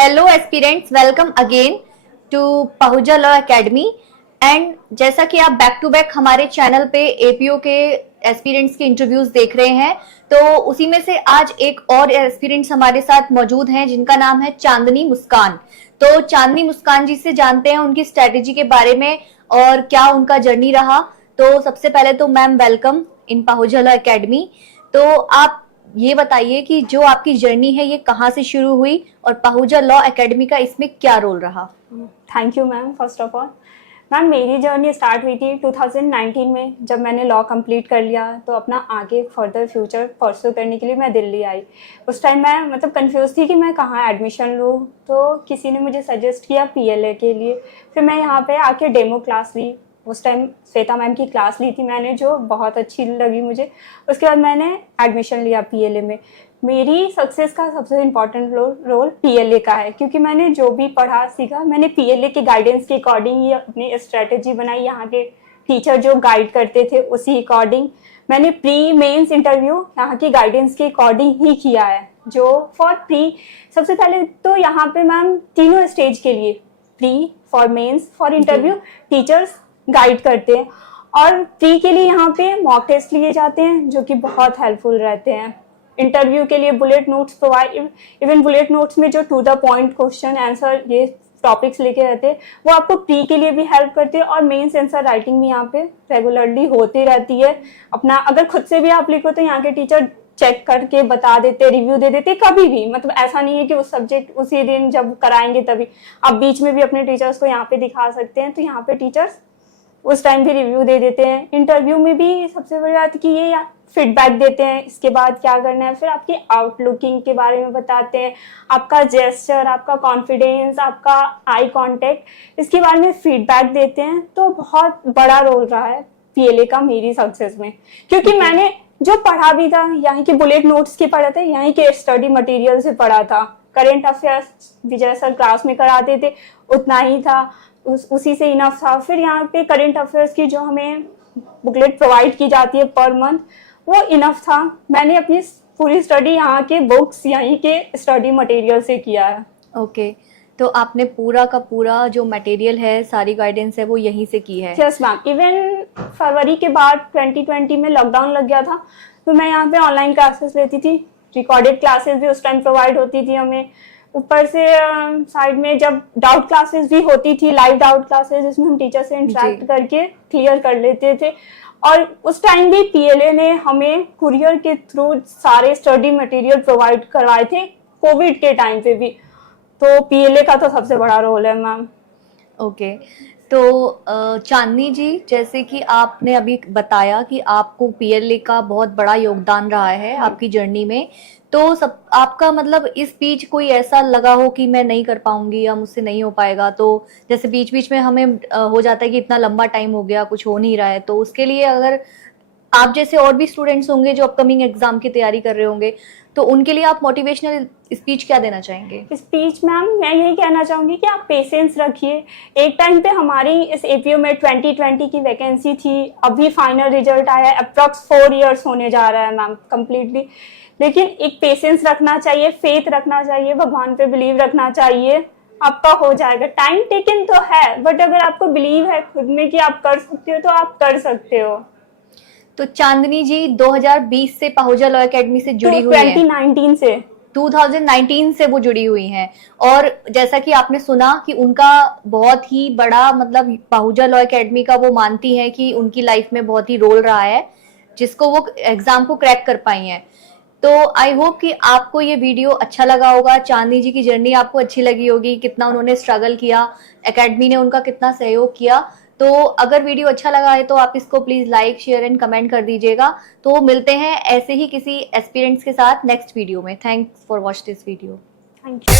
Hello aspirants, welcome again to Pahuja law academy. And जैसा कि आप बैक टू बैक हमारे चैनल पे एपीओ के एस्पिरेंट्स के इंटरव्यूज देख रहे हैं, तो उसी में से आज एक और एस्पिरेंट्स हमारे साथ मौजूद हैं जिनका नाम है चांदनी मुस्कान। तो चांदनी मुस्कान जी से जानते हैं उनकी स्ट्रेटेजी के बारे में और क्या उनका जर्नी रहा। तो सबसे पहले तो ma'am welcome in Pahuja law academy. तो आप ये बताइए कि जो आपकी जर्नी है ये कहाँ से शुरू हुई और पहुजा लॉ एकेडमी का इसमें क्या रोल रहा। Thank you ma'am. First of all ma'am, मेरी जर्नी स्टार्ट हुई थी 2019 में, जब मैंने लॉ कंप्लीट कर लिया तो अपना आगे फर्दर फ्यूचर परस्यू करने के लिए मैं दिल्ली आई। उस टाइम मैं कंफ्यूज थी कि मैं कहाँ एडमिशन लूँ, तो किसी ने मुझे सजेस्ट किया पीएलए के लिए। फिर मैं यहाँ पे आके डेमो क्लास ली। उस टाइम श्वेता मैम की क्लास ली थी मैंने, जो बहुत अच्छी लगी मुझे। उसके बाद मैंने एडमिशन लिया पीएलए में। मेरी सक्सेस का सबसे इम्पोर्टेंट रोल पीएलए का है, क्योंकि मैंने जो भी पढ़ा सीखा मैंने पीएलए के गाइडेंस के अकॉर्डिंग ही अपनी स्ट्रेटेजी बनाई। यहाँ के टीचर जो गाइड करते थे उसी अकॉर्डिंग मैंने प्री मेंस इंटरव्यू यहाँ की गाइडेंस के अकॉर्डिंग ही किया है। जो फॉर प्री, सबसे पहले तो यहाँ पे मैम तीनों स्टेज के लिए pre, for mains, for interview teachers guide करते हैं। और प्री के लिए यहाँ पे मॉक टेस्ट लिए जाते हैं जो कि बहुत हेल्पफुल रहते हैं। इंटरव्यू के लिए bullet notes provide, even bullet notes में जो to the point question answer ये टॉपिक्स लेके रहते हैं वो आपको प्री के लिए भी हेल्प करते हैं। और मेंस आंसर राइटिंग भी यहाँ पे रेगुलरली होती रहती है। अपना अगर खुद से भी आप लिखो तो यहाँ के टीचर चेक करके बता देते, रिव्यू दे देते कभी भी। ऐसा नहीं है कि उस सब्जेक्ट उसी दिन जब कराएंगे तभी, आप बीच में भी अपने टीचर्स को यहाँ पे दिखा सकते हैं। तो यहाँ पे टीचर्स उस टाइम भी रिव्यू दे देते हैं। इंटरव्यू में भी सबसे बड़ी बात कि ये फीडबैक देते हैं इसके बाद क्या करना है। फिर आपकी आउटलुकिंग के बारे में बताते हैं, आपका जेस्चर, आपका कॉन्फिडेंस, आपका आई कांटेक्ट, इसके बारे में फीडबैक देते हैं। तो बहुत बड़ा रोल रहा है पीएलए का मेरी सक्सेस में, क्योंकि मैंने जो पढ़ा भी था यहाँ के बुलेट नोट्स के पढ़ा था, यहाँ के स्टडी मटेरियल से पढ़ा था। करेंट अफेयर्स विजय सर क्लास में कराते थे उतना ही था, उसी से इनफ था। फिर यहाँ पे करेंट अफेयर्स की जो हमें बुकलेट प्रोवाइड की जाती है पर मंथ, वो इनफ था। मैंने अपनी पूरी स्टडी यहाँ के बुक्स, यहीं के स्टडी मटेरियल से किया है। ओके, तो आपने पूरा का पूरा जो मटेरियल है, सारी गाइडेंस है, वो यहीं से की है? Yes ma'am. इवन फरवरी के बाद 2020 में लॉकडाउन लग गया था, तो मैं यहाँ पे ऑनलाइन क्लासेस लेती थी। रिकॉर्डेड क्लासेस भी उस टाइम प्रोवाइड होती थी हमें। ऊपर से साइड में जब डाउट क्लासेस भी होती थी, लाइव डाउट क्लासेस, जिसमें हम टीचर से इंटरेक्ट करके क्लियर कर लेते थे। और उस टाइम भी पीएलए ने हमें कुरियर के थ्रू सारे स्टडी मटेरियल प्रोवाइड करवाए थे, कोविड के टाइम पे भी। तो पीएलए का तो सबसे बड़ा रोल है मैम। ओके, तो चांदनी जी, जैसे कि आपने अभी बताया कि आपको पीएलए का बहुत बड़ा योगदान रहा है आपकी जर्नी में, तो सब आपका इस बीच कोई ऐसा लगा हो कि मैं नहीं कर पाऊंगी या मुझसे नहीं हो पाएगा, तो जैसे बीच बीच में हमें हो जाता है कि इतना लंबा टाइम हो गया, कुछ हो नहीं रहा है, तो उसके लिए अगर आप जैसे और भी स्टूडेंट्स होंगे जो अपकमिंग एग्जाम की तैयारी कर रहे होंगे, तो उनके लिए आप मोटिवेशनल स्पीच क्या देना चाहेंगे? स्पीच मैम मैं यही कहना चाहूंगी कि आप पेशेंस रखिए। एक टाइम पे हमारी इस एपीओ में 2020 की वैकेंसी थी, अभी फाइनल रिजल्ट आया है, अप्रॉक्स 4 इयर्स होने जा रहा है मैम कम्प्लीटली। लेकिन एक पेशेंस रखना चाहिए, फेथ रखना चाहिए, भगवान पे बिलीव रखना चाहिए, आपका हो जाएगा। टाइम टेकन तो है, बट अगर आपको बिलीव है खुद में कि आप कर सकते हो तो आप कर सकते हो। तो चांदनी जी 2020 से पहुजा लॉ एकेडमी से जुड़ी हुई हैं। 2019 से वो जुड़ी हुई हैं, और जैसा कि आपने सुना कि उनका बहुत ही बड़ा पहुजा लॉ एकेडमी का वो मानती हैं कि उनकी लाइफ में बहुत ही रोल रहा है, जिसको वो एग्जाम को क्रैक कर पाई हैं। तो आई होप कि आपको ये वीडियो अच्छा लगा होगा। चांदनी जी की जर्नी आपको अच्छी लगी होगी, कितना उन्होंने स्ट्रगल किया, एकेडमी ने उनका कितना सहयोग किया। तो अगर वीडियो अच्छा लगा है तो आप इसको please like, share and comment कर दीजिएगा। तो मिलते हैं ऐसे ही किसी एस्पिरेंट्स के साथ नेक्स्ट वीडियो में। Thanks for watch this video. Thank you.